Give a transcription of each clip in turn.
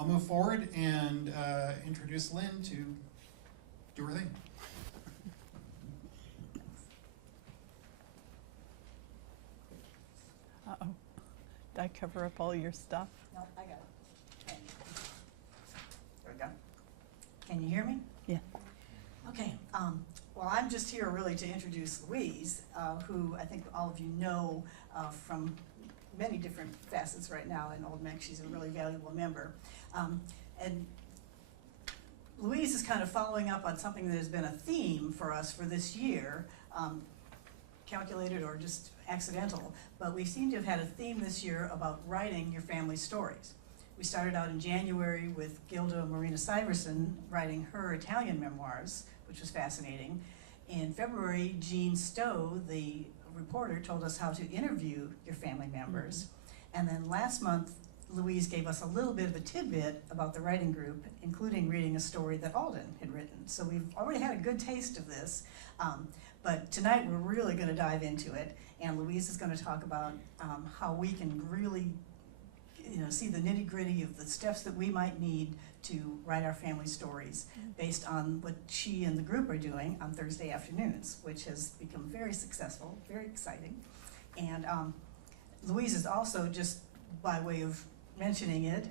I'll move forward and introduce Lynn to do her thing. Uh-oh. Did I cover up all your stuff? No, I got it. There we go. Can you hear me? Yeah. Okay. Well, I'm just here really to introduce Louise, who I think all of you know from many different facets right now in Old Mex. She's a really valuable member. And Louise is kind of following up on something that has been a theme for us for this year, calculated or just accidental, but we seem to have had a theme this year about writing your family stories. We started out in January with Gilda Marina Syverson writing her Italian memoirs, which was fascinating. In February, Jean Stowe, the reporter, told us how to interview your family members. And then last month, Louise gave us a little bit of a tidbit about the writing group, including reading a story that Alden had written. So we've already had a good taste of this, but tonight we're really going to dive into it. And Louise is going to talk about how we can really, see the nitty-gritty of the steps that we might need to write our family stories based on what she and the group are doing on Thursday afternoons, which has become very successful, very exciting. And Louise is also, just by way of mentioning it,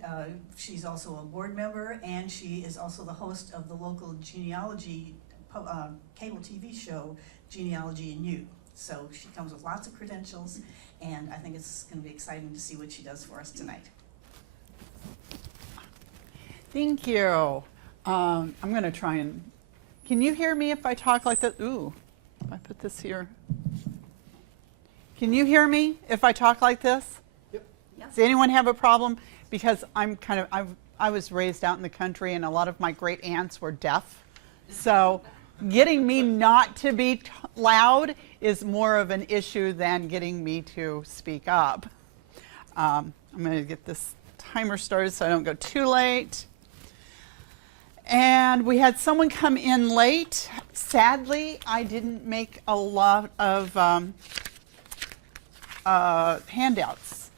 she's also a board member, and she is also the host of the local genealogy cable TV show, Genealogy and You. So she comes with lots of credentials, and I think it's going to be exciting to see what she does for us tonight. Thank you. I'm going to try and, can you hear me if I talk like that? Ooh, if I put this here. Can you hear me if I talk like this? Yep. Does anyone have a problem? Because I was raised out in the country, and a lot of my great aunts were deaf. So getting me not to be loud is more of an issue than getting me to speak up. I'm going to get this timer started so I don't go too late. And we had someone come in late. Sadly, I didn't make a lot of handouts.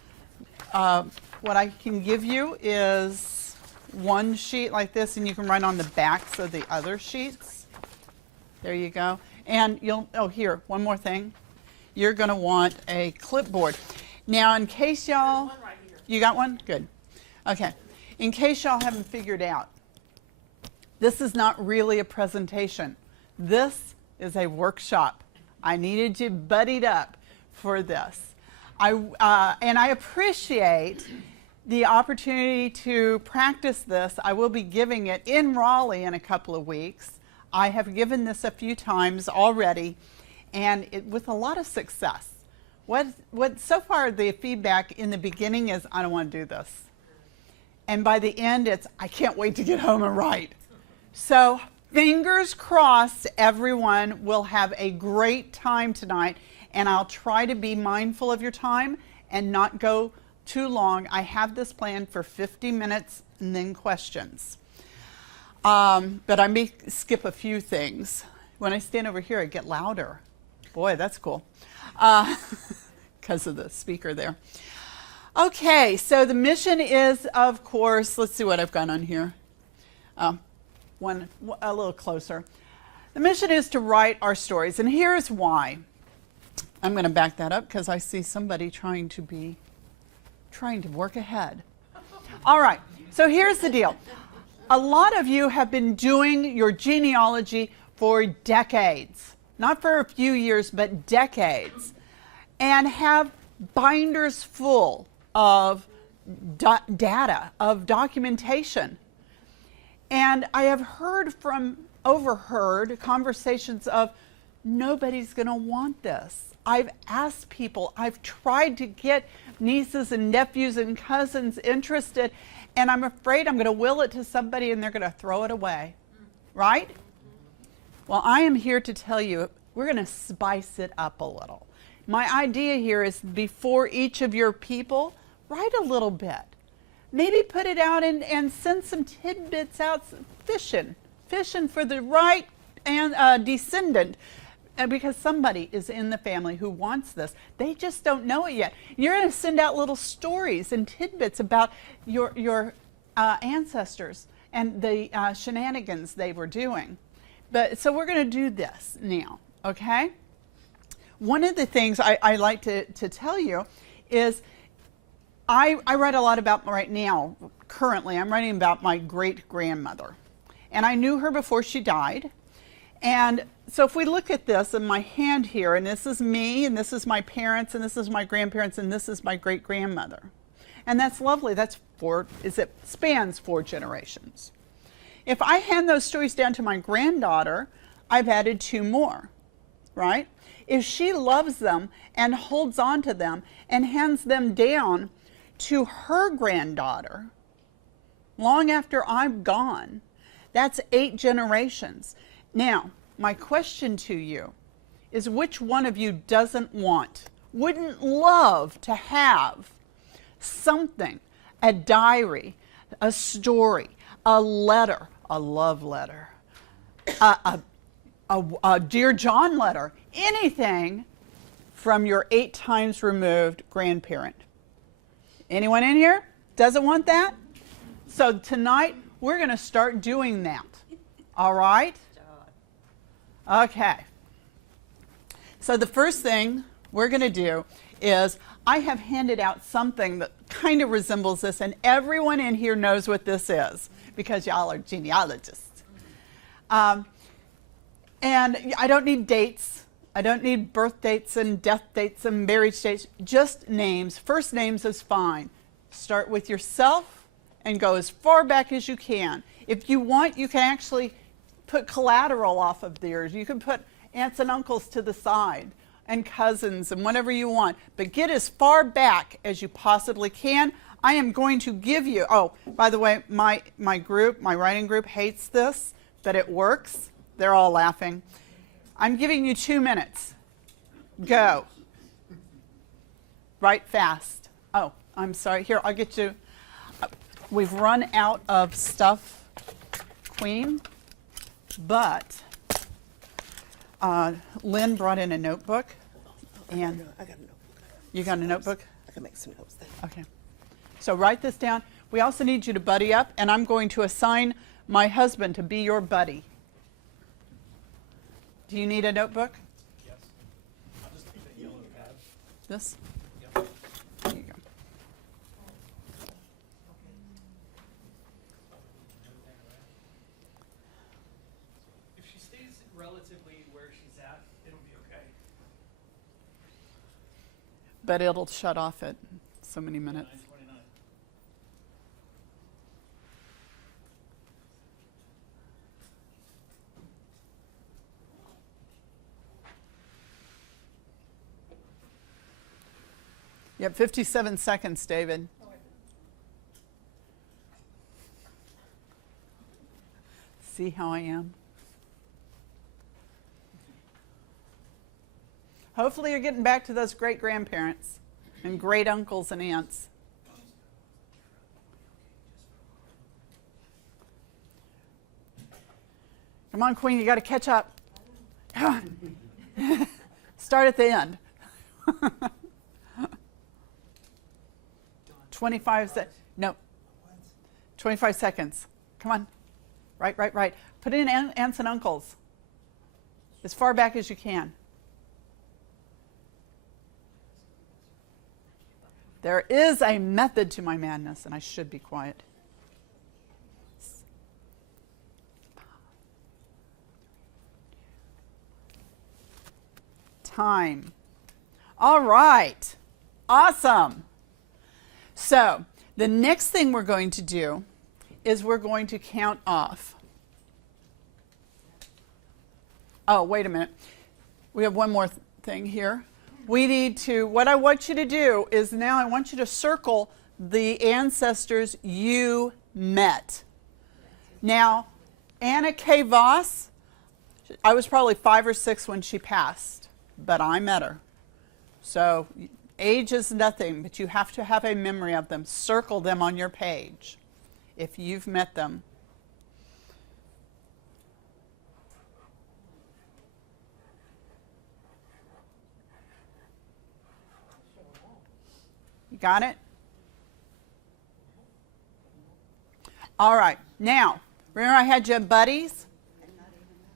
What I can give you is one sheet like this, and you can write on the backs of the other sheets. There you go. And here, one more thing. You're going to want a clipboard. Now, in case y'all, There's one right here. you got one? Good. Okay. In case y'all haven't figured out, this is not really a presentation. This is a workshop. I needed you buddied up for this. And I appreciate the opportunity to practice this. I will be giving it in Raleigh in a couple of weeks. I have given this a few times already, and with a lot of success. What so far the feedback in the beginning is, I don't want to do this. And by the end, it's, I can't wait to get home and write. So fingers crossed everyone will have a great time tonight, and I'll try to be mindful of your time and not go too long. I have this planned for 50 minutes and then questions. But I may skip a few things. When I stand over here, I get louder. Boy, that's cool. Because of the speaker there. Okay, so the mission is, of course, let's see what I've got on here. A little closer. The mission is to write our stories, and here's why. I'm going to back that up because I see somebody trying to work ahead. All right, so here's the deal. A lot of you have been doing your genealogy for decades, not for a few years, but decades, and have binders full of data, of documentation. And I have overheard conversations of, nobody's going to want this. I've asked people, I've tried to get nieces and nephews and cousins interested, and I'm afraid I'm going to will it to somebody and they're going to throw it away. Right? Well, I am here to tell you, we're going to spice it up a little. My idea here is before each of your people, write a little bit. Maybe put it out and send some tidbits out, fishing for the right descendant. Because somebody is in the family who wants this. They just don't know it yet. You're going to send out little stories and tidbits about your ancestors and the shenanigans they were doing. But so we're going to do this now, okay? One of the things I like to tell you is I write a lot about right now, currently, I'm writing about my great-grandmother. And I knew her before she died. And so if we look at this in my hand here, and this is me, and this is my parents, and this is my grandparents, and this is my great-grandmother. And that's lovely. That's it spans 4 generations. If I hand those stories down to my granddaughter, I've added 2 more, right? If she loves them and holds on to them and hands them down to her granddaughter, long after I'm gone, that's 8 generations. Now, my question to you is, which one of you wouldn't love to have something, a diary, a story, a letter, a love letter, a Dear John letter, anything from your 8 times removed grandparent? Anyone in here doesn't want that? So tonight, we're going to start doing that. All right? Okay. So the first thing we're going to do is, I have handed out something that kind of resembles this, and everyone in here knows what this is because y'all are genealogists. And I don't need dates. I don't need birth dates and death dates and marriage dates, just names. First names is fine. Start with yourself and go as far back as you can. If you want, you can actually put collateral off of theirs. You can put aunts and uncles to the side and cousins and whatever you want. But get as far back as you possibly can. I am going to give you, oh, by the way, my writing group hates this, but it works. They're all laughing. I'm giving you 2 minutes. Go. Write fast. Oh, I'm sorry. Here, I'll get you. We've run out of stuff, Queen, but Lynn brought in a notebook. And I got a notebook. You got a notebook? I can make some notes then. Okay. So write this down. We also need you to buddy up, and I'm going to assign my husband to be your buddy. Do you need a notebook? Yes. I'll just take that yellow pad. This? Yep. There you go. If she stays relatively where she's at, it'll be okay. But it'll shut off at so many minutes. 9:29. You have 57 seconds, David. See how I am? Hopefully you're getting back to those great-grandparents and great-uncles and aunts. Come on, Queen, you got to catch up. Come on. Start at the end. 25 seconds. Come on. Right. Put in aunts and uncles as far back as you can. There is a method to my madness, and I should be quiet. Time. All right. Awesome. So the next thing we're going to do is we're going to count off. Oh, wait a minute. We have one more thing here. We need to, what I want you to do is now I want you to circle the ancestors you met. Now, Anna K. Voss, I was probably 5 or 6 when she passed, but I met her. So age is nothing, but you have to have a memory of them. Circle them on your page if you've met them. You got it? All right. Now, remember I had you buddies?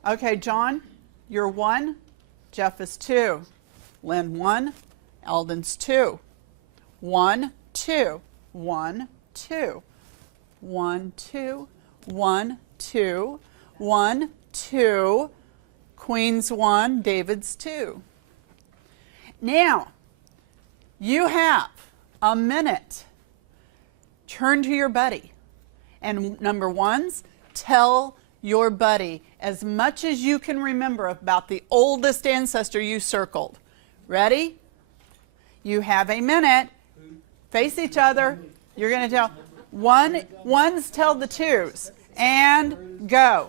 Okay, John, you're 1. Jeff is 2. Lynn 1. Eldon's 2. 1, 2. 1, 2. 1, 2. 1, 2. 1, 2. Queen's 1. David's 2. Now, you have a minute. Turn to your buddy. And number 1's, tell your buddy as much as you can remember about the oldest ancestor you circled. Ready? You have a minute. Face each other. You're going to tell. Ones tell the 2's. And go.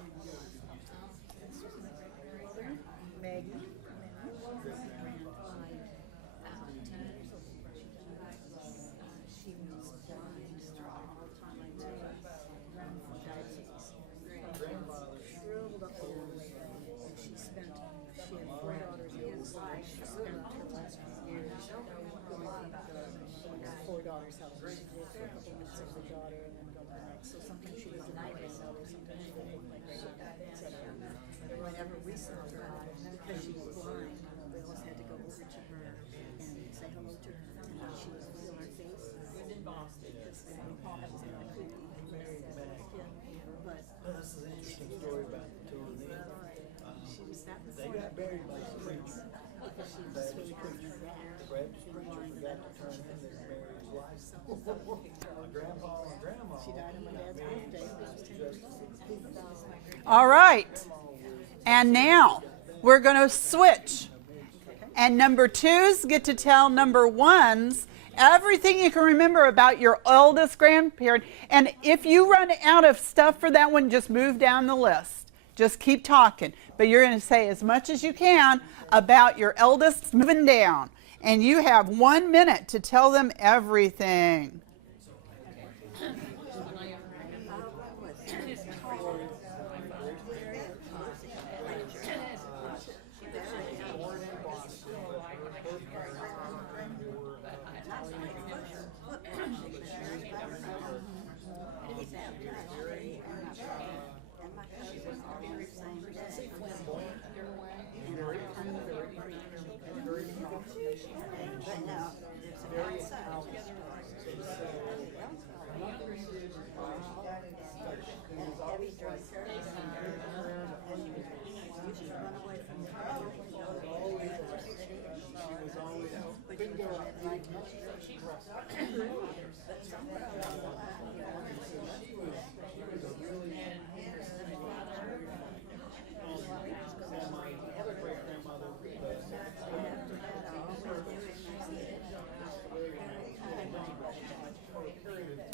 Whenever we saw her, because she was blind, we always had to go over to her and say hello to her. And she was on our face. In Boston. That was really creepy. But This is an interesting story about the two of them. she was that was They got buried by some preacher. because she was really good for that. The Baptist preacher forgot to turn in their marriage license. My grandpa and grandma. She died on my dad's birthday. She was 10 All right. And now we're going to switch. And number 2's get to tell number 1's everything you can remember about your oldest grandparent. And if you run out of stuff for that one, just move down the list. Just keep talking. But you're going to say as much as you can about your eldest moving down. And you have 1 minute to tell them everything.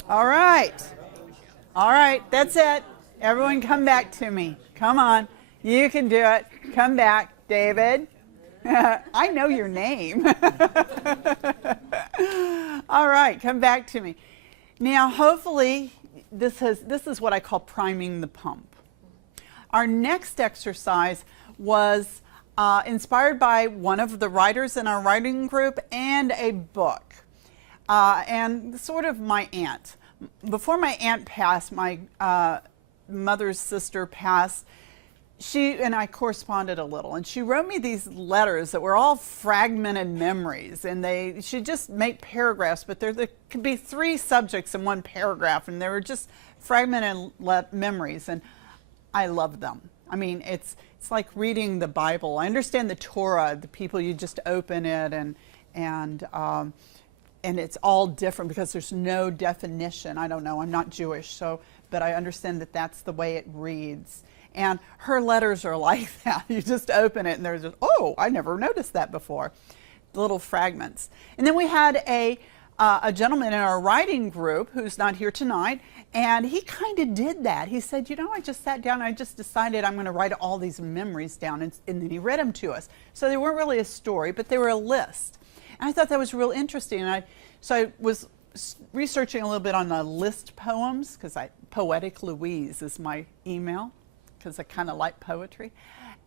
All right. All right, that's it. Everyone come back to me. Come on. You can do it. Come back, David. I know your name. All right, come back to me. Now, hopefully, this is what I call priming the pump. Our next exercise was inspired by one of the writers in our writing group and a book. And sort of my aunt. Before my aunt passed, my mother's sister passed, she and I corresponded a little, and she wrote me these letters that were all fragmented memories, and she'd just make paragraphs, but there could be 3 subjects in one paragraph, and they were just fragmented memories, and I loved them. I mean, it's like reading the Bible. I understand the Torah, the people, you just open it, and it's all different because there's no definition. I don't know, I'm not Jewish, but I understand that that's the way it reads. And her letters are like that. You just open it and there's just, oh, I never noticed that before. Little fragments. And then we had a gentleman in our writing group who's not here tonight, and he kind of did that. He said, you know, I just sat down and I just decided I'm going to write all these memories down, and then he read them to us. So they weren't really a story, but they were a list. And I thought that was real interesting. And so I was researching a little bit on the list poems, because Poetic Louise is my email, because I kind of like poetry.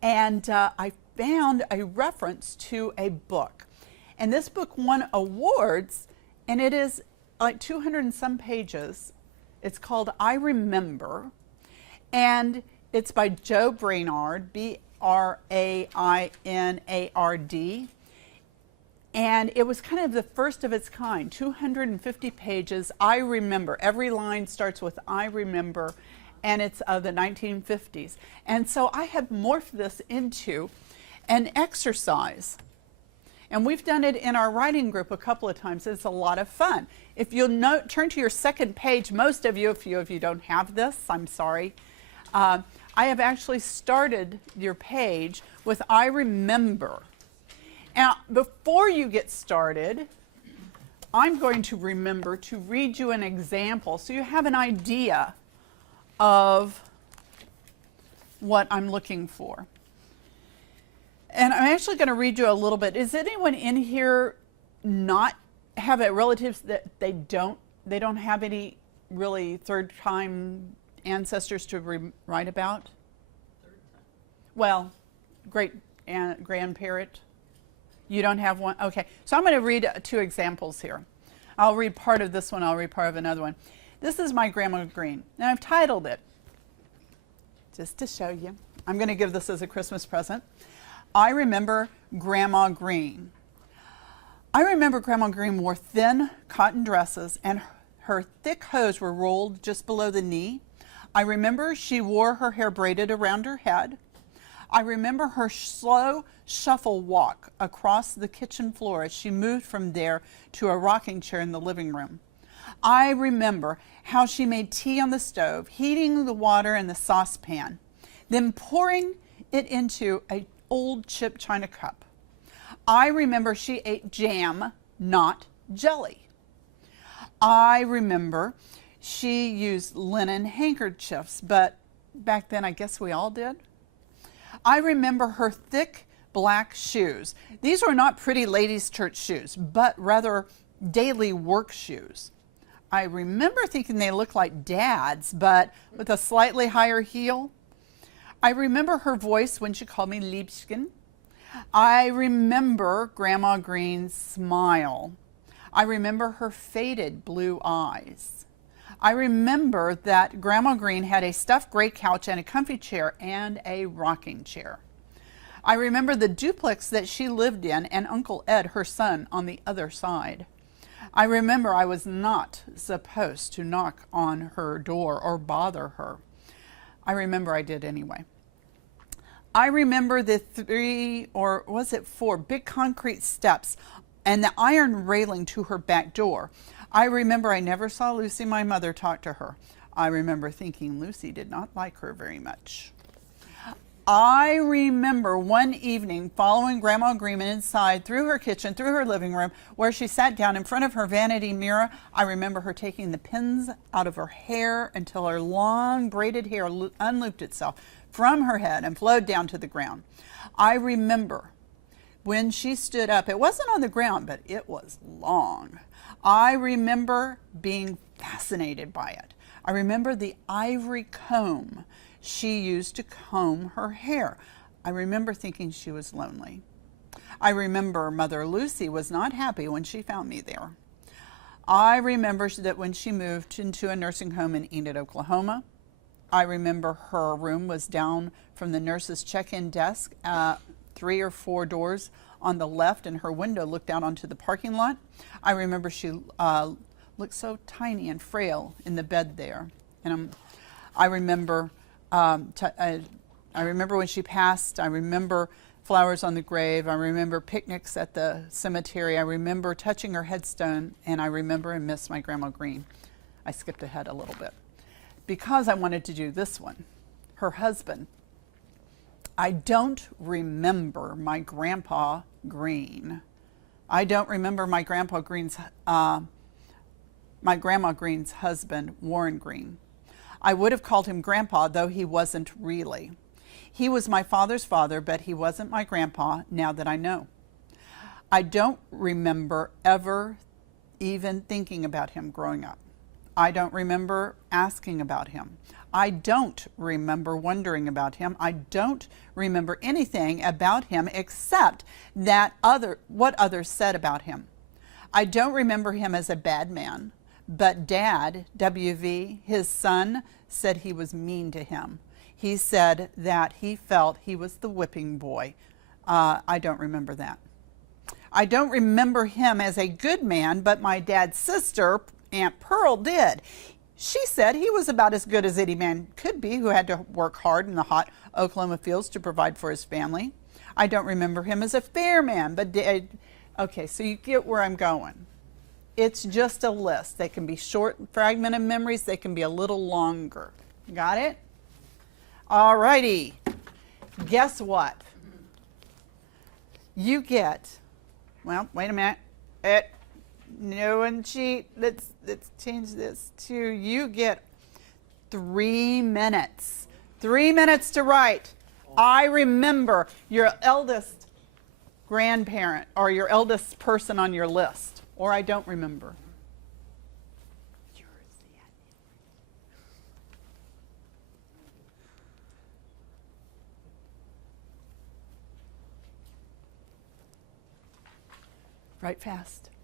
And I found a reference to a book. And this book won awards, and it is like 200 and some pages. It's called I Remember, and it's by Joe Brainard, Brainard. And it was kind of the first of its kind, 250 pages. I remember. Every line starts with I remember, and it's of the 1950s. And so I have morphed this into an exercise. And we've done it in our writing group a couple of times. It's a lot of fun. If you'll turn to your second page, most of you, a few of you don't have this, I'm sorry. I have actually started your page with I remember. Now, before you get started, I'm going to remember to read you an example so you have an idea of what I'm looking for. And I'm actually going to read you a little bit. Is anyone in here not have a relatives that they don't have any really third-time ancestors to write about? Well, great-grandparent. You don't have one? Okay. So I'm going to read two examples here. I'll read part of this one. I'll read part of another one. This is my Grandma Green. Now I've titled it, just to show you. I'm going to give this as a Christmas present. I remember Grandma Green. I remember Grandma Green wore thin cotton dresses and her thick hose were rolled just below the knee. I remember she wore her hair braided around her head. I remember her slow shuffle walk across the kitchen floor as she moved from there to a rocking chair in the living room. I remember how she made tea on the stove, heating the water in the saucepan, then pouring it into an old chipped china cup. I remember she ate jam, not jelly. I remember she used linen handkerchiefs, but back then I guess we all did. I remember her thick black shoes. These were not pretty ladies' church shoes, but rather daily work shoes. I remember thinking they looked like Dad's, but with a slightly higher heel. I remember her voice when she called me Liebchen. I remember Grandma Green's smile. I remember her faded blue eyes. I remember that Grandma Green had a stuffed gray couch and a comfy chair and a rocking chair. I remember the duplex that she lived in and Uncle Ed, her son, on the other side. I remember I was not supposed to knock on her door or bother her. I remember I did anyway. I remember the 3, or was it 4, big concrete steps and the iron railing to her back door. I remember I never saw Lucy, my mother, talk to her. I remember thinking Lucy did not like her very much. I remember one evening following Grandma Green inside through her kitchen, through her living room, where she sat down in front of her vanity mirror. I remember her taking the pins out of her hair until her long braided hair unlooped itself from her head and flowed down to the ground. I remember when she stood up, it wasn't on the ground, but it was long. I remember being fascinated by it. I remember the ivory comb she used to comb her hair. I remember thinking she was lonely. I remember Mother Lucy was not happy when she found me there. I remember that when she moved into a nursing home in Enid, Oklahoma. I remember her room was down from the nurse's check-in desk, 3 or 4 doors on the left, and her window looked out onto the parking lot. I remember she looked so tiny and frail in the bed there. And I remember when she passed. I remember flowers on the grave. I remember picnics at the cemetery. I remember touching her headstone, and I remember and miss my Grandma Green. I skipped ahead a little bit because I wanted to do this one. Her husband. I don't remember my Grandpa Green. I don't remember my Grandma Green's husband, Warren Green. I would have called him Grandpa, though he wasn't really. He was my father's father, but he wasn't my grandpa, now that I know. I don't remember ever even thinking about him growing up. I don't remember asking about him. I don't remember wondering about him. I don't remember anything about him except that what others said about him. I don't remember him as a bad man, But Dad, WV, his son, said he was mean to him. He said that he felt he was the whipping boy. I don't remember that. I don't remember him as a good man, but my dad's sister, Aunt Pearl, did. She said he was about as good as any man could be who had to work hard in the hot Oklahoma fields to provide for his family. I don't remember him as a fair man, but okay, so you get where I'm going. It's just a list. They can be short, fragmented memories. They can be a little longer. Got it? All righty. Guess what? You get, well, wait a minute. No one cheat. Let's change this to, you get 3 minutes. 3 minutes to write. I remember your eldest grandparent or your eldest person on your list, or I don't remember. Write fast. –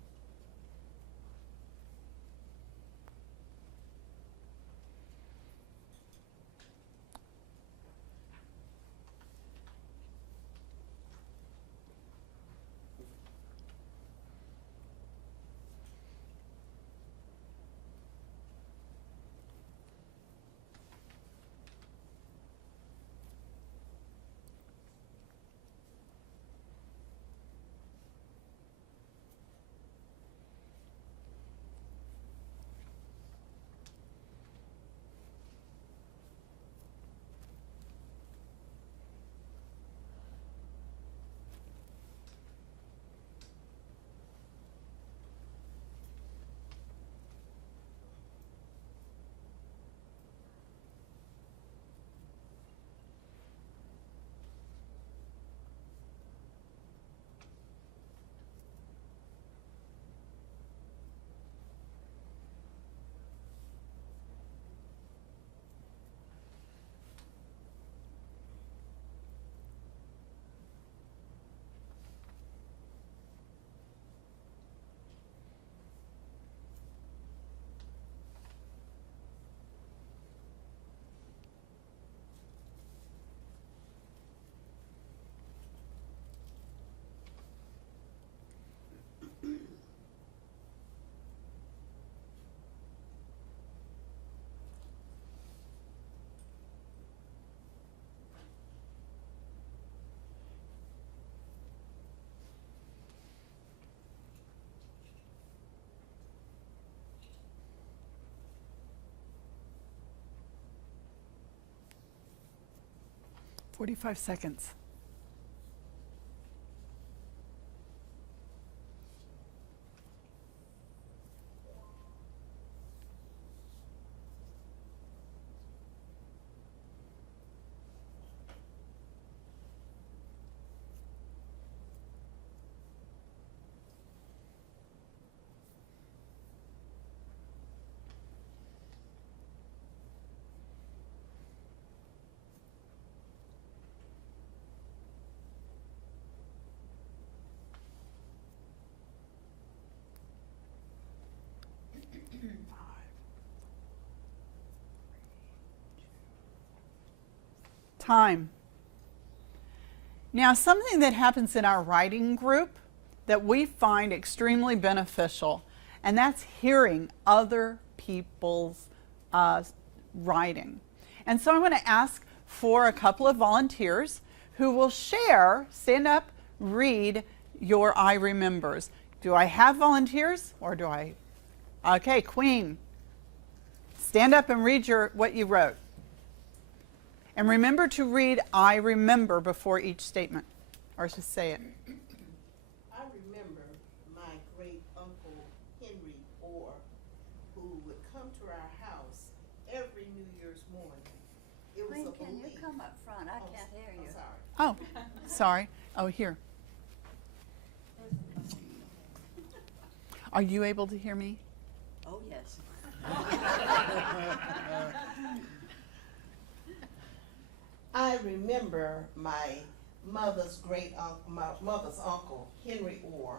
45 seconds. Time. Now, something that happens in our writing group that we find extremely beneficial, and that's hearing other people's writing. And so I'm going to ask for a couple of volunteers who will share, stand up, read your I remembers. Do I have volunteers or do I? Okay, Queen. Stand up and read what you wrote. And remember to read I remember before each statement, or just say it. I remember my great uncle Henry Orr, who would come to our house every New Year's morning. It was Queen, a can you belief. come up front? I can't hear you. I'm sorry. Oh, sorry. Oh, here. Are you able to hear me? Oh, yes. I remember my mother's uncle, Henry Orr,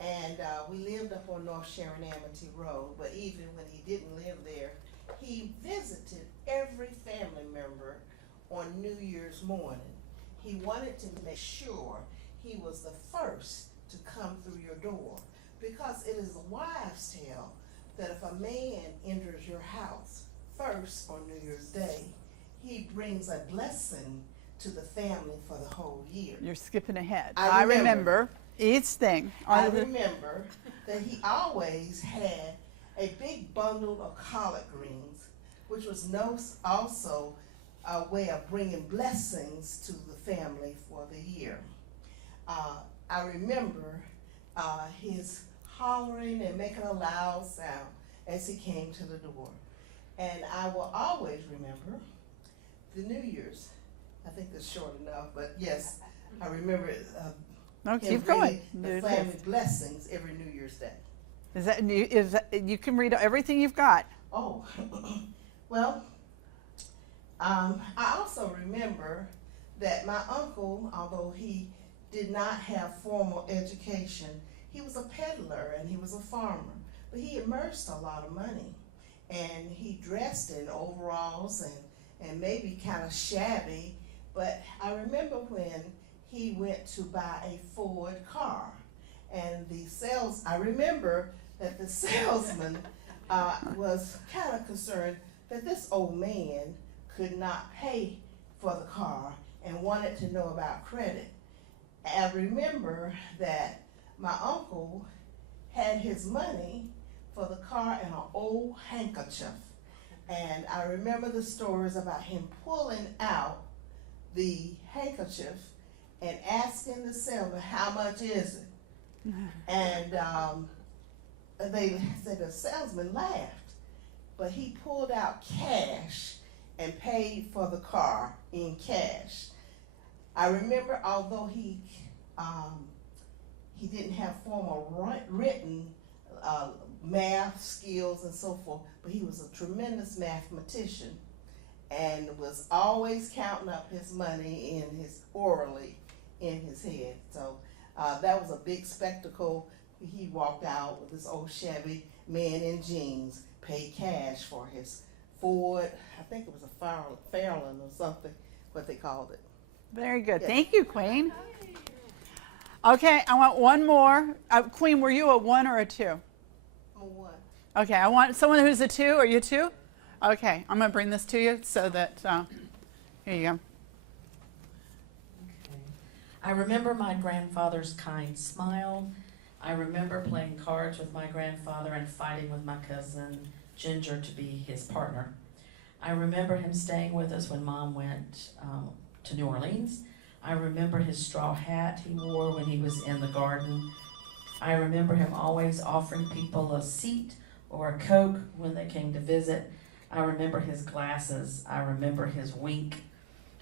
And we lived up on North Sharon Amity Road, but even when he didn't live there, he visited every family member on New Year's morning. He wanted to make sure he was the first to come through your door, because it is a wives' tale that if a man enters your house first on New Year's Day, he brings a blessing to the family for the whole year. You're skipping ahead. I I remember. remember each thing. I remember that he always had a big bundle of collard greens, which was also a way of bringing blessings to the family for the year. I remember his hollering and making a loud sound as he came to the door. And I will always remember the New Year's. I think that's short enough, but yes, I remember No, him keep bringing going. the family blessings every New Year's Day. Is that you can read everything you've got? Oh, well, I also remember that my uncle, although he did not have formal education, he was a peddler and he was a farmer, but he immersed a lot of money, and he dressed in overalls and maybe kind of shabby, but I remember when he went to buy a Ford car, and I remember that the salesman was kind of concerned that this old man could not pay for the car and wanted to know about credit. I remember that my uncle had his money for the car in an old handkerchief. And I remember the stories about him pulling out the handkerchief and asking the salesman, how much is it? And they said the salesman laughed, but he pulled out cash and paid for the car in cash. I remember, although he didn't have formal written math skills and so forth, but he was a tremendous mathematician and was always counting up his money orally in his head. So that was a big spectacle. He walked out with this old shabby man in jeans, paid cash for his Ford, I think it was a Fairlane or something, what they called it. Very good. Yes. Thank you, Queen. Okay, I want one more. Queen, were you a 1 or a 2? I'm a 1. Okay, I want someone who's a 2. Are you 2? Okay, I'm going to bring this to you so that, here you go. I remember my grandfather's kind smile. I remember playing cards with my grandfather and fighting with my cousin Ginger to be his partner. I remember him staying with us when Mom went to New Orleans. I remember his straw hat he wore when he was in the garden. I remember him always offering people a seat or a Coke when they came to visit. I remember his glasses. I remember his wink.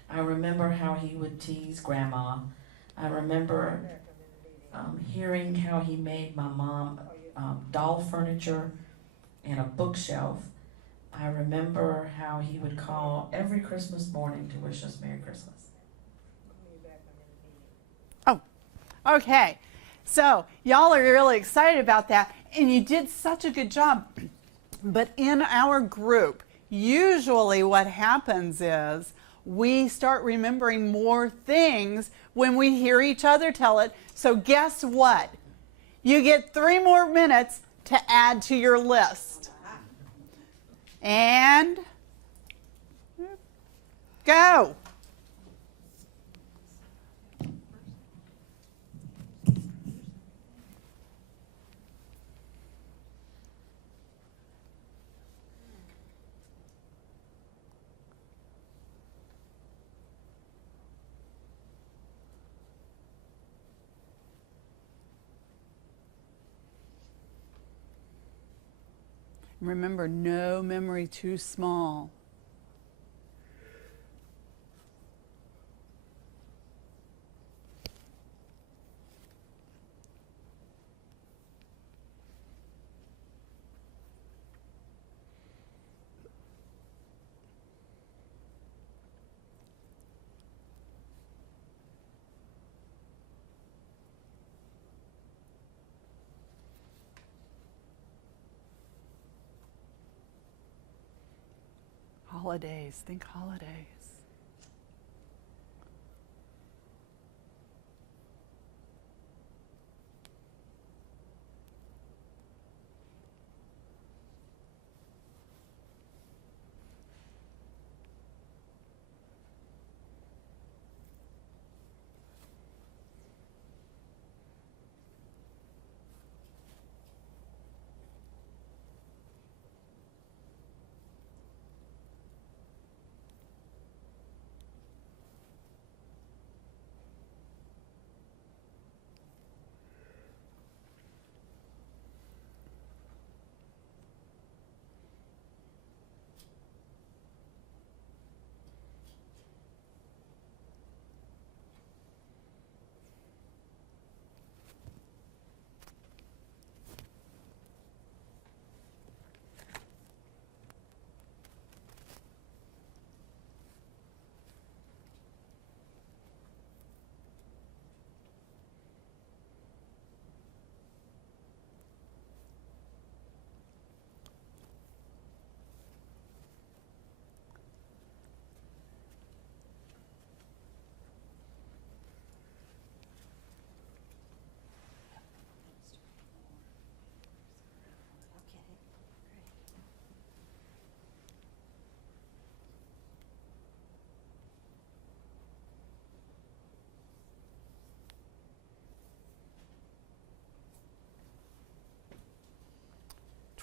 I remember how he would tease Grandma. I remember hearing how he made my mom doll furniture and a bookshelf. I remember how he would call every Christmas morning to wish us Merry Christmas. Okay, so y'all are really excited about that, and you did such a good job. But in our group, usually what happens is we start remembering more things when we hear each other tell it. So guess what? You get 3 more minutes to add to your list. And go. Remember, no memory too small. holidays. Think holidays. Okay, great.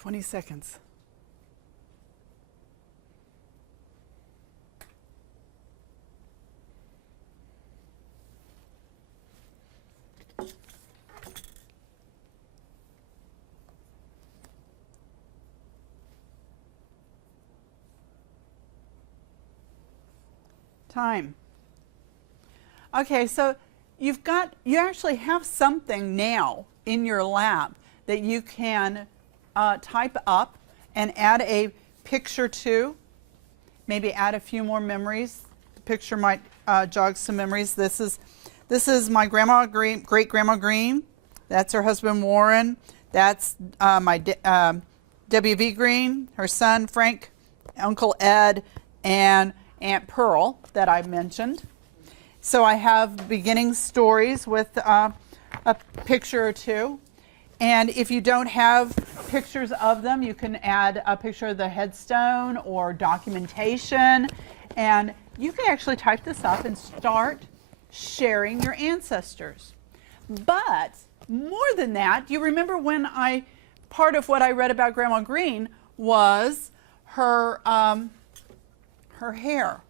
20 seconds. Time. Okay, so you actually have something now in your lab that you can type up and add a picture to, maybe add a few more memories. The picture might jog some memories. This is my grandma Green, great grandma Green. That's her husband Warren. That's my W.V. Green, her son Frank, Uncle Ed, and Aunt Pearl that I mentioned. So I have beginning stories with a picture or two. And if you don't have pictures of them, you can add a picture of the headstone or documentation. And you can actually type this up and start sharing your ancestors. But more than that, you remember when part of what I read about Grandma Green was her hair.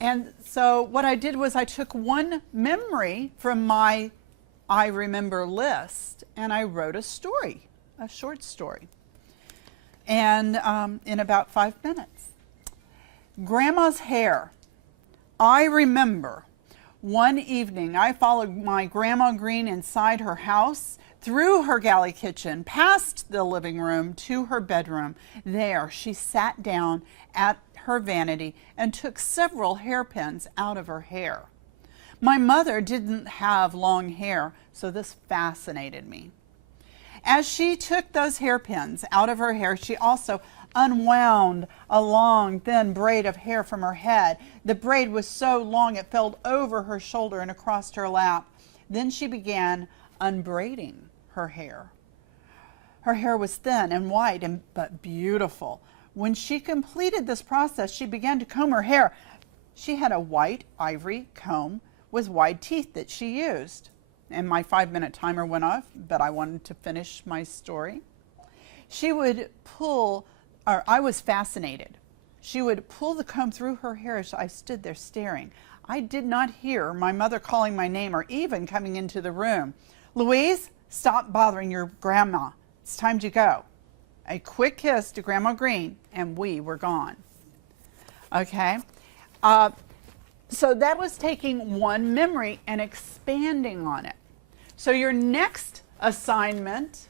And so what I did was I took one memory from my I remember list and I wrote a story, a short story, and in about 5 minutes. Grandma's hair. I remember one evening I followed my Grandma Green inside her house, through her galley kitchen, past the living room to her bedroom. There she sat down at her vanity and took several hairpins out of her hair. My mother didn't have long hair, so this fascinated me. As she took those hairpins out of her hair, she also unwound a long, thin braid of hair from her head. The braid was so long it fell over her shoulder and across her lap. Then she began unbraiding her hair. Her hair was thin and white but beautiful. When she completed this process, she began to comb her hair. She had a white ivory comb with wide teeth that she used. And my 5-minute timer went off, but I wanted to finish my story. She would I was fascinated. She would pull the comb through her hair as I stood there staring. I did not hear my mother calling my name or even coming into the room. Louise, stop bothering your grandma. It's time to go. A quick kiss to Grandma Green, and we were gone. Okay? So that was taking one memory and expanding on it. So your next assignment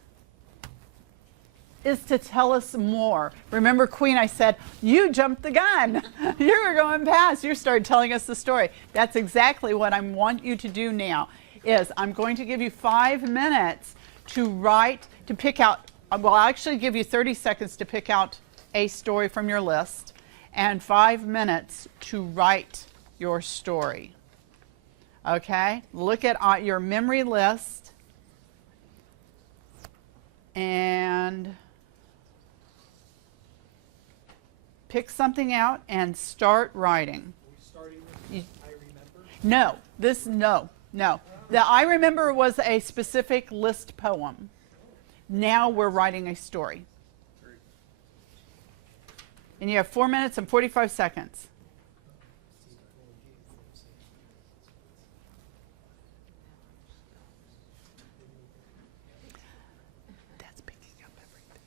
is to tell us more. Remember, Queen, I said, you jumped the gun. You were going past. You started telling us the story. That's exactly what I want you to do now, is I'm going to give you 5 minutes to pick out, well, I'll actually give you 30 seconds to pick out a story from your list and 5 minutes to write your story. Okay? Look at your memory list and pick something out and start writing. Are we starting with I remember? No, no. The I remember was a specific list poem. Now we're writing a story. And you have 4 minutes and 45 seconds. That's picking up everything.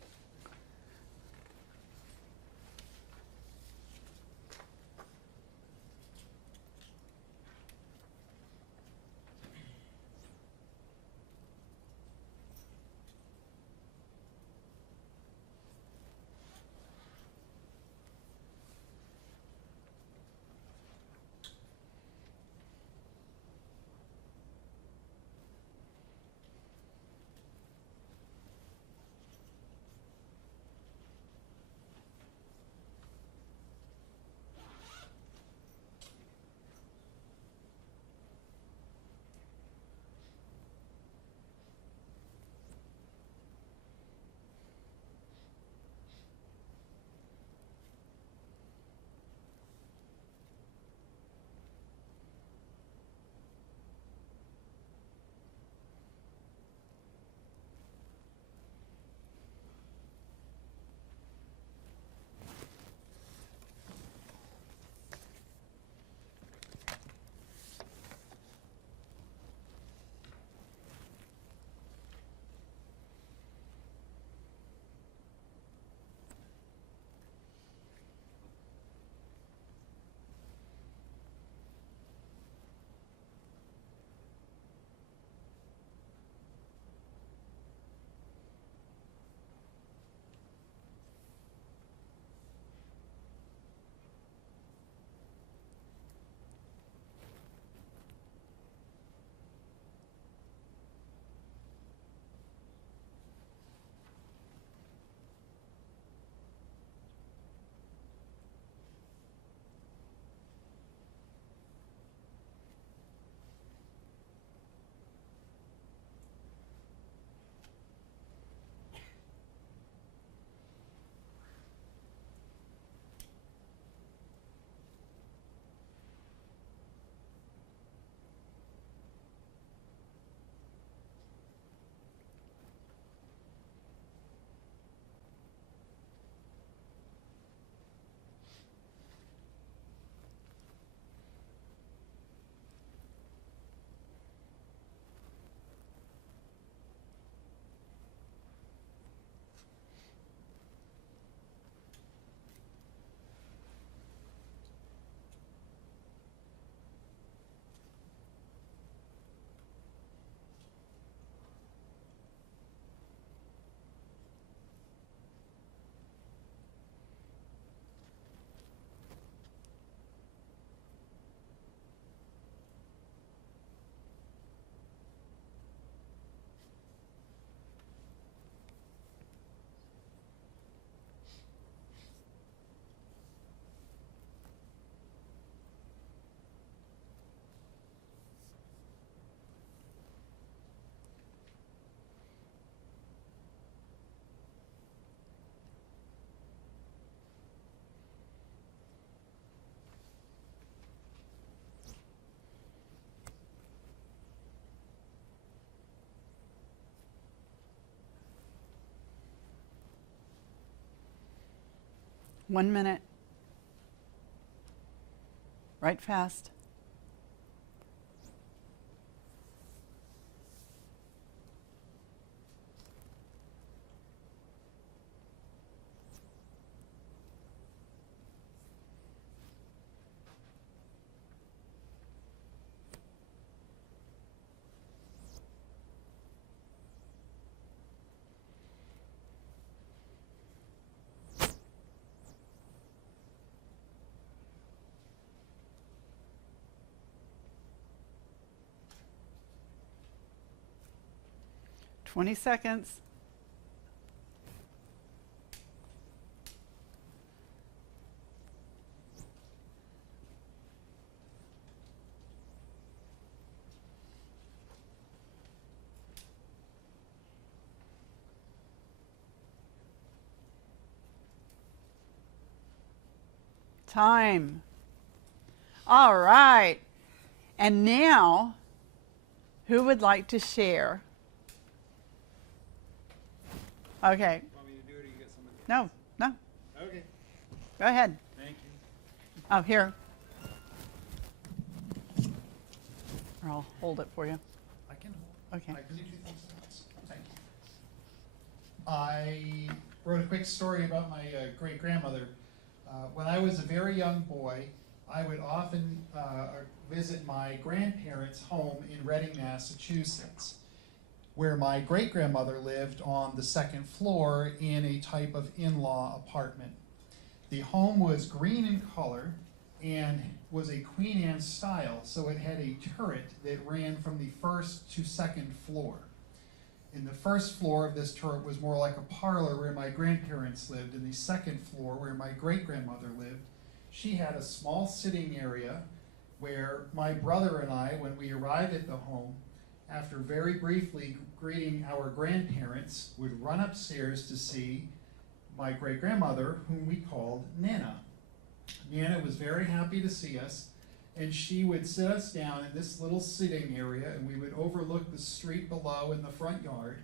One minute. Write fast. Twenty seconds. time. All right. And now, who would like to share? Okay. Want me to do it or you get somebody? No. Okay, Go ahead. thank you. Oh, here. Or I'll hold it for you. I can Okay. I can do two things at once. Thank you. I wrote a quick story about my great-grandmother. When I was a very young boy, I would often visit my grandparents' home in Reading, Massachusetts, where my great-grandmother lived on the second floor in a type of in-law apartment. The home was green in color and was a Queen Anne style, so it had a turret that ran from the first to second floor. In the first floor of this turret was more like a parlor where my grandparents lived. In the second floor, where my great-grandmother lived, she had a small sitting area where my brother and I, when we arrived at the home, after very briefly greeting our grandparents, would run upstairs to see my great-grandmother, whom we called Nana. Nana was very happy to see us, and she would sit us down in this little sitting area, and we would overlook the street below in the front yard,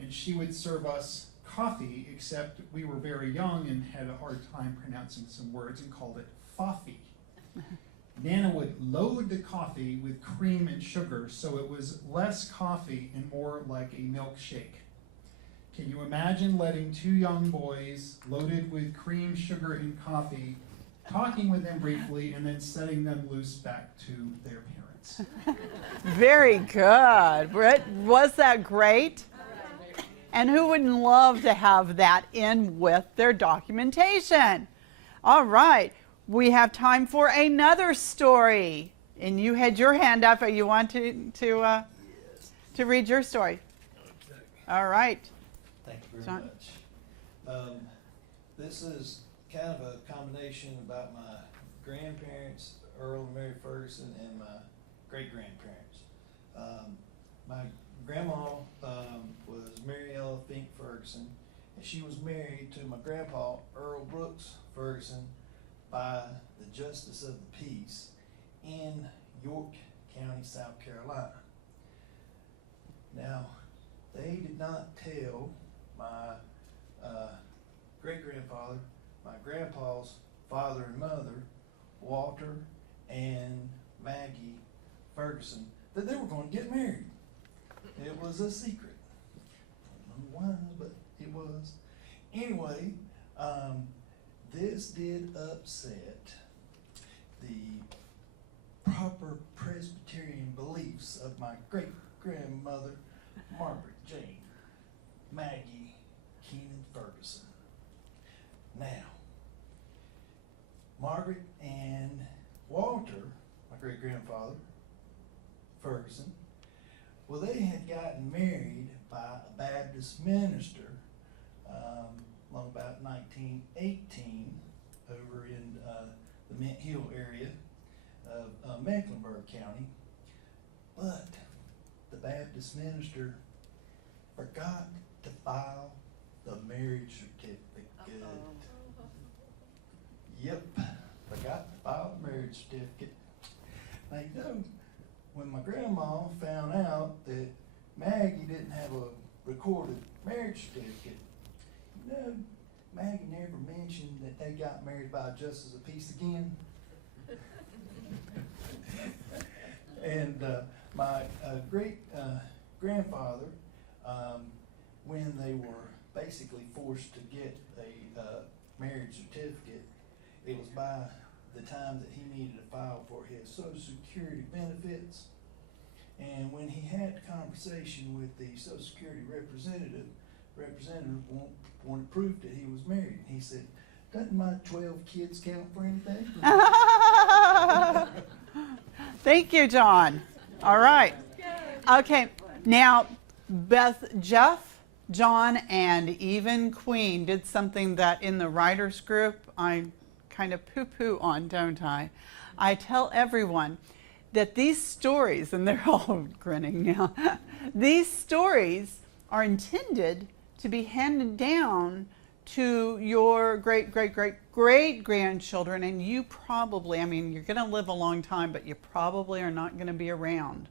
and she would serve us coffee, except we were very young and had a hard time pronouncing some words and called it foffee. Nana would load the coffee with cream and sugar, so it was less coffee and more like a milkshake. Can you imagine letting two young boys loaded with cream, sugar, and coffee, talking with them briefly, and then setting them loose back to their parents? Very good. Britt, was that great? And who wouldn't love to have that in with their documentation? All right. We have time for another story. And you had your hand up. You want to read your story? All right. Thank you very John? much. This is kind of a combination about my grandparents, Earl and Mary Ferguson, and my great-grandparents. My grandma was Mary Ella Fink Ferguson, and she was married to my grandpa, Earl Brooks Ferguson, by the Justice of the Peace in York County, South Carolina. Now, they did not tell my great-grandfather, my grandpa's father and mother, Walter and Maggie Ferguson, that they were going to get married. It was a secret. I don't know why, but it was. Anyway, this did upset the proper Presbyterian beliefs of my great-grandmother, Margaret Jane Maggie Keenan Ferguson. Now, Margaret and Walter, my great-grandfather, Ferguson, well, they had gotten married by a Baptist minister along about 1918 over in the Mint Hill area of Mecklenburg County. But the Baptist minister forgot to file the marriage certificate. Yep, forgot to file the marriage certificate. Now, you know, when my grandma found out that Maggie didn't have a recorded marriage certificate, you know, Maggie never mentioned that they got married by a justice of peace again. And my great grandfather, when they were basically forced to get a marriage certificate, it was by the time that he needed to file for his Social Security benefits. And when he had a conversation with the Social Security representative wanted proof that he was married. He said, "Doesn't my 12 kids count for anything?" Thank you, John. All right. Okay. Now, Beth, Jeff, John, and even Queen did something that in the writers group I kind of poo-poo on, don't I? I tell everyone that these stories, and they're all grinning now, these stories are intended to be handed down to your great grandchildren, and you probably, I mean, you're going to live a long time, but you probably are not going to be around,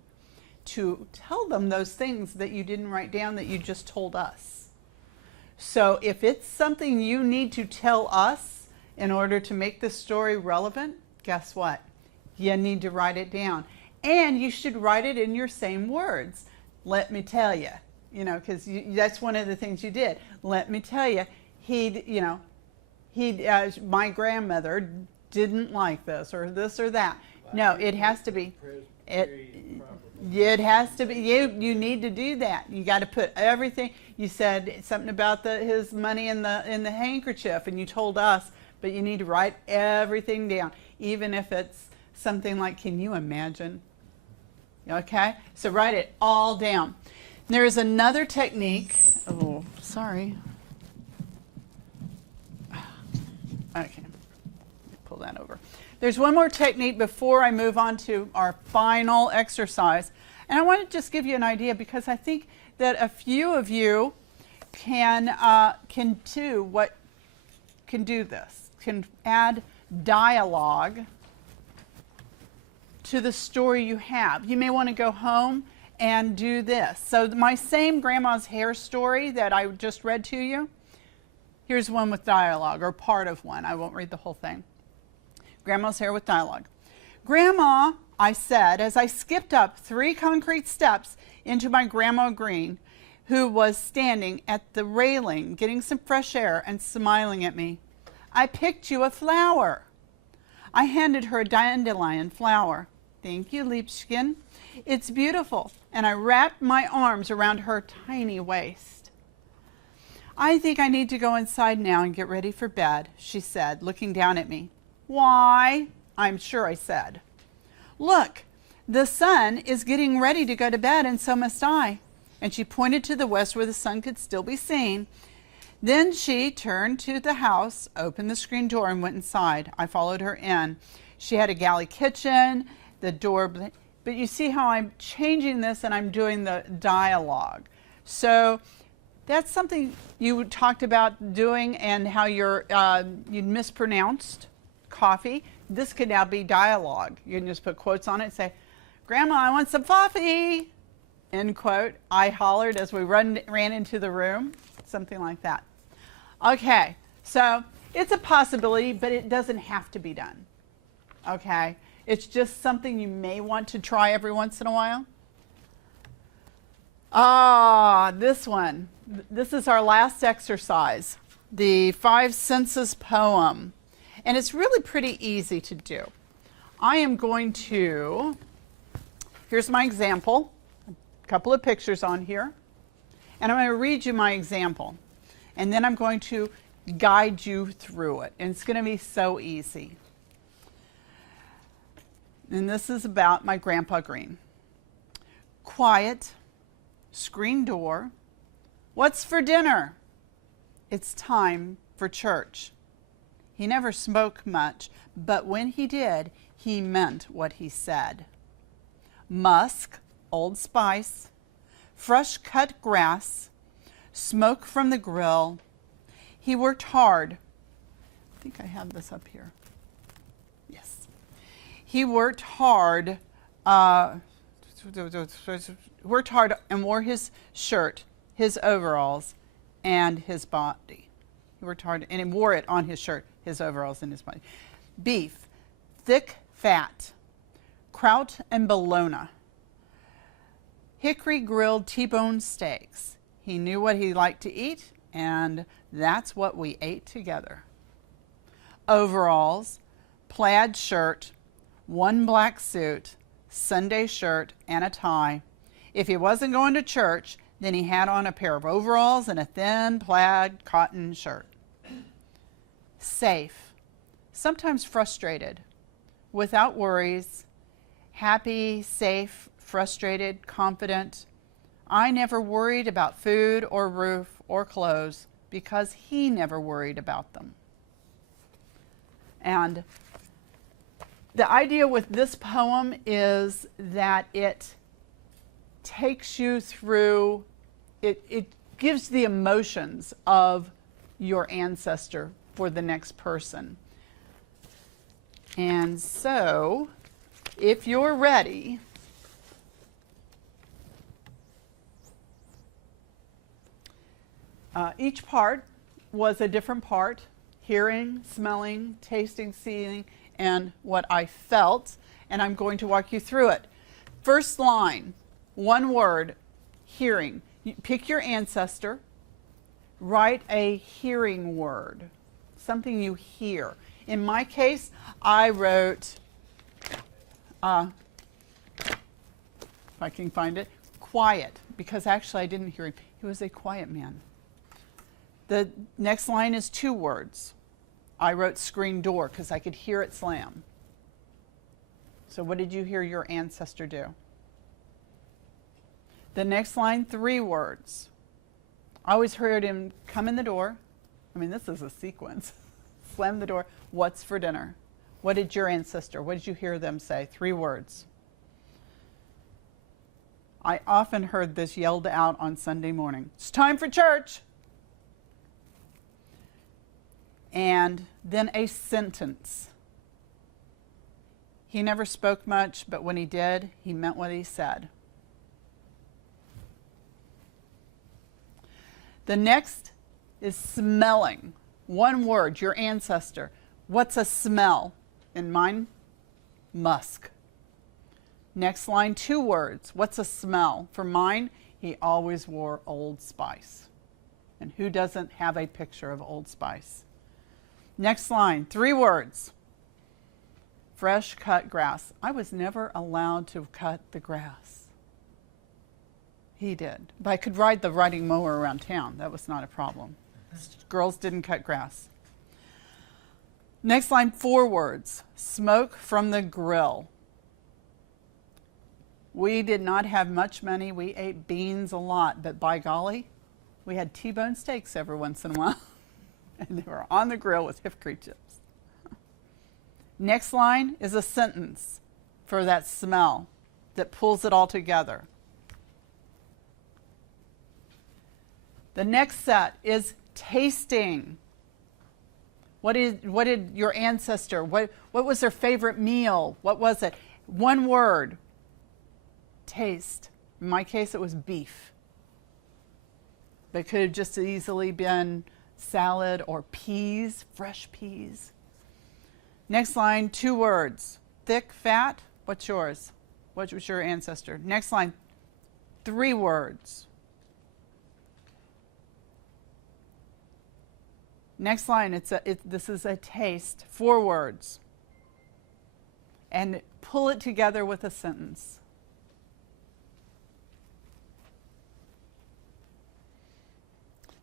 to tell them those things that you didn't write down that you just told us. So if it's something you need to tell us in order to make the story relevant, guess what? You need to write it down. And you should write it in your same words. Let me tell you, because that's one of the things you did. Let me tell you, my grandmother didn't like this or that. No, it has to be. It has to be. You need to do that. You got to put everything. You said something about his money in the handkerchief, and you told us, but you need to write everything down, even if it's something like, can you imagine? Okay, so write it all down. There is another technique. Oh, sorry. Okay, pull that over. There's one more technique before I move on to our final exercise. And I want to just give you an idea, because I think that a few of you can do this, can add dialogue to the story you have. You may want to go home and do this. So my same grandma's hair story that I just read to you, here's one with dialogue, or part of one. I won't read the whole thing. Grandma's hair with dialogue. Grandma, I said, as I skipped up 3 concrete steps into my Grandma Green, who was standing at the railing getting some fresh air and smiling at me. I picked you a flower. I handed her a dandelion flower. Thank you, Liebchen. It's beautiful. And I wrapped my arms around her tiny waist. I think I need to go inside now and get ready for bed, she said, looking down at me. Why? I'm sure I said. Look, the sun is getting ready to go to bed, and so must I. And she pointed to the west where the sun could still be seen. Then she turned to the house, opened the screen door, and went inside. I followed her in. She had a galley kitchen, the door, but you see how I'm changing this and I'm doing the dialogue. So that's something you talked about doing, and how you mispronounced coffee. This could now be dialogue. You can just put quotes on it and say, Grandma, I want some coffee, end quote. I hollered as we ran into the room, something like that. Okay, so it's a possibility, but it doesn't have to be done. Okay, it's just something you may want to try every once in a while. This one. This is our last exercise, the 5 senses poem. And it's really pretty easy to do. I am going to, here's my example, a couple of pictures on here. And I'm going to read you my example. And then I'm going to guide you through it. And it's going to be so easy. And this is about my Grandpa Green. Quiet, screen door. What's for dinner? It's time for church. He never spoke much, but when he did, he meant what he said. Musk, Old Spice, fresh cut grass, smoke from the grill. He worked hard. I think I have this up here. Yes. He worked hard, and wore his shirt, his overalls, and his body. He worked hard, and he wore it on his shirt, his overalls, and his body. Beef, thick fat, kraut and bologna, hickory grilled T-bone steaks. He knew what he liked to eat, and that's what we ate together. Overalls, plaid shirt, one black suit, Sunday shirt, and a tie. If he wasn't going to church, then he had on a pair of overalls and a thin plaid cotton shirt. Safe, sometimes frustrated, without worries, happy, safe, frustrated, confident. I never worried about food or roof or clothes because he never worried about them. And the idea with this poem is that it takes you through, it gives the emotions of your ancestor for the next person. And so, if you're ready, each part was a different part: hearing, smelling, tasting, seeing, and what I felt. And I'm going to walk you through it. First line, one word, hearing. You pick your ancestor, write a hearing word, something you hear. In my case, I wrote, if I can find it, quiet, because actually I didn't hear him. He was a quiet man. The next line is two words. I wrote screen door because I could hear it slam. So what did you hear your ancestor do? The next line, three words. I always heard him come in the door. I mean, this is a sequence. Slam the door. What's for dinner? What did your ancestor, what did you hear them say? Three words. I often heard this yelled out on Sunday morning. It's time for church. And then a sentence. He never spoke much, but when he did, he meant what he said. The next is smelling. One word, your ancestor. What's a smell? In mine, musk. Next line, two words. What's a smell? For mine, he always wore Old Spice. And who doesn't have a picture of Old Spice? Next line, three words. Fresh cut grass. I was never allowed to cut the grass. He did. But I could ride the riding mower around town. That was not a problem. Girls didn't cut grass. Next line, four words. Smoke from the grill. We did not have much money. We ate beans a lot, but by golly, we had T-bone steaks every once in a while. And they were on the grill with hickory chips. Next line is a sentence for that smell that pulls it all together. The next set is tasting. What did your ancestor, what was their favorite meal? What was it? One word, taste. In my case, it was beef. But it could have just as easily been salad or peas, fresh peas. Next line, two words. Thick, fat. What's yours? What was your ancestor? Next line, three words. Next line, this is a taste. Four words. And pull it together with a sentence.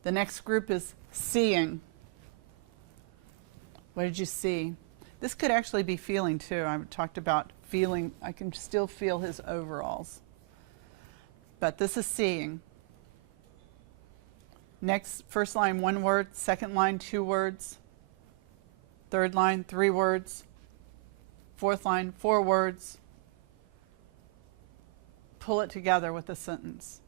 The next group is seeing. What did you see? This could actually be feeling too. I talked about feeling. I can still feel his overalls. But this is seeing. Next, first line, one word. Second line, two words. Third line, three words. Fourth line, four words. Pull it together with a sentence.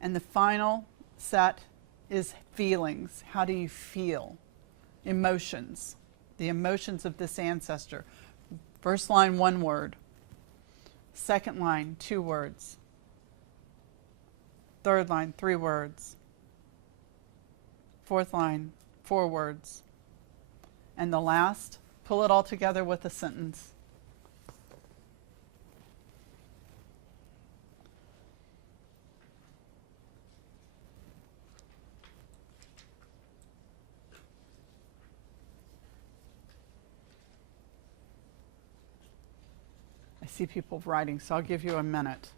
And the final set is feelings. How do you feel? Emotions. The emotions of this ancestor. First line, one word. Second line, two words. Third line, three words. Fourth line, four words. And the last, pull it all together with a sentence. I see people writing, so I'll give you a minute.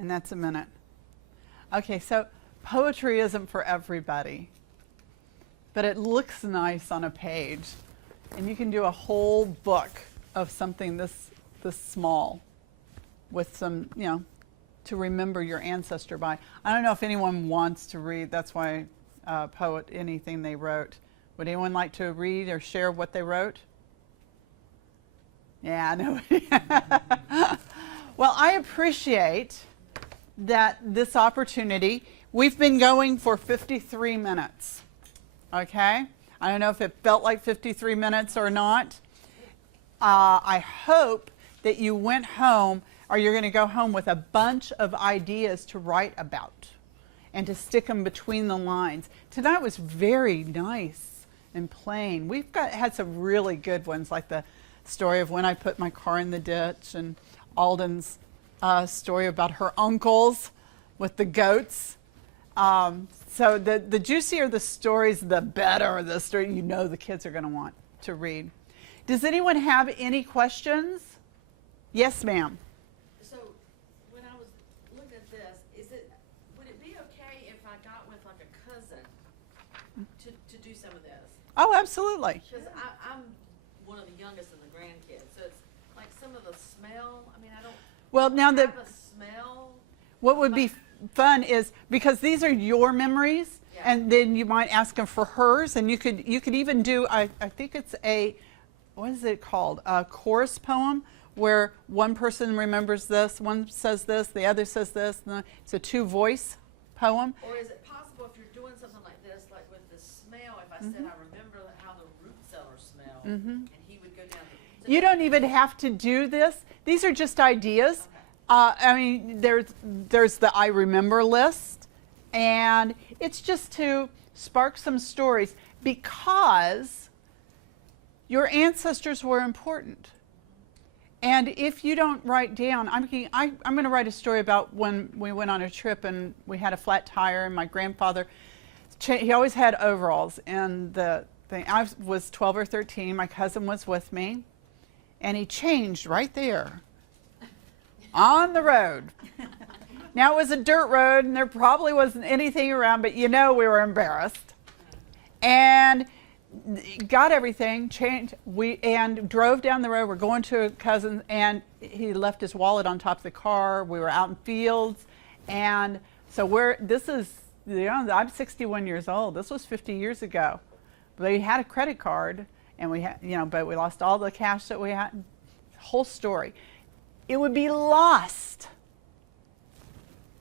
And that's a minute. Okay, so poetry isn't for everybody, but it looks nice on a page. And you can do a whole book of something this small with some, you know, to remember your ancestor by. I don't know if anyone wants to read, that's why poet, anything they wrote. Would anyone like to read or share what they wrote? Yeah, nobody. Well, I appreciate that this opportunity. We've been going for 53 minutes, okay? I don't know if it felt like 53 minutes or not. I hope that you went home, or you're going to go home with a bunch of ideas to write about and to stick them between the lines. Tonight was very nice and plain. We've had some really good ones, like the story of when I put my car in the ditch, and Alden's story about her uncles with the goats. So the juicier the stories, the better the story. You know the kids are going to want to read. Does anyone have any questions? Yes, ma'am. So when I was looking at this, would it be okay if I got with like a cousin to do some of this? Oh, absolutely. Because I'm one of the youngest in the grandkids, so it's like some of the smell. I mean, I don't Well, now have a smell. what would be fun is, because these are your memories, Yeah. and then you might ask them for hers, and you could even do, I think it's what is it called? A chorus poem, where one person remembers this, one says this, the other says this. And it's a 2-voice poem. Or is it possible if you're doing something like this, like with the smell, if I said I remember how the root cellar smelled, and he would go down the... You don't even have to do this. These are just ideas. I mean, there's the I remember list, and it's just to spark some stories, because your ancestors were important. And if you don't write down, I'm going to write a story about when we went on a trip and we had a flat tire, and my grandfather, he always had overalls. And the thing, I was 12 or 13, my cousin was with me, and he changed right there on the road. Now it was a dirt road, and there probably wasn't anything around, but you know we were embarrassed. And got everything, changed, and drove down the road. We're going to a cousin, and he left his wallet on top of the car. We were out in fields, and so I'm 61 years old. This was 50 years ago. But we had a credit card, and we had, but we lost all the cash that we had. Whole story. It would be lost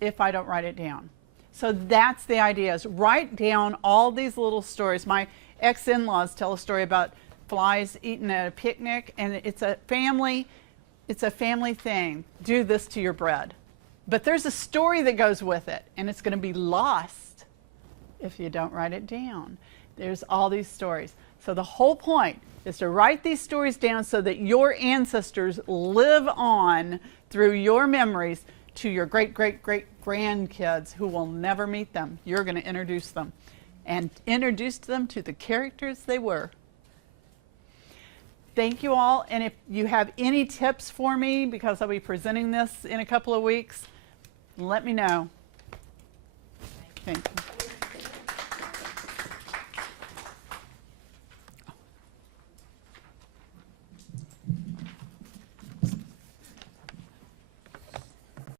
if I don't write it down. So that's the idea, is write down all these little stories. My ex-in-laws tell a story about flies eaten at a picnic, and it's a family thing. Do this to your bread. But there's a story that goes with it, and it's going to be lost if you don't write it down. There's all these stories. So the whole point is to write these stories down so that your ancestors live on through your memories to your great-great-great-grandkids who will never meet them. You're going to introduce them, and introduce them to the characters they were. Thank you all, and if you have any tips for me, because I'll be presenting this in a couple of weeks, let me know. Thank you.